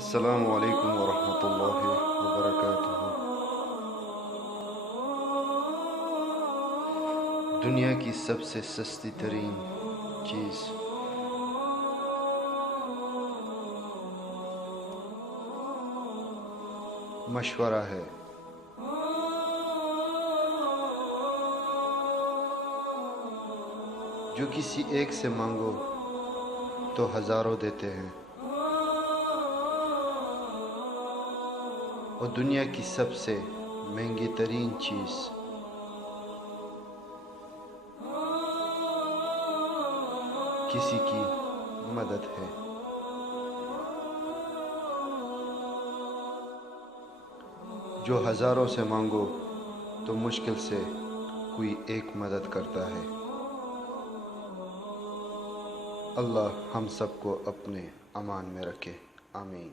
السلام علیکم ورحمۃ اللہ وبرکاتہ۔ دنیا کی سب سے سستی ترین چیز مشورہ ہے۔ جو کسی ایک سے مانگو تو ہزاروں دیتے ہیں، اور دنیا کی سب سے مہنگی ترین چیز کسی کی مدد ہے۔ جو ہزاروں سے مانگو تو مشکل سے کوئی ایک مدد کرتا ہے۔ اللہ ہم سب کو اپنے امان میں رکھے، آمین۔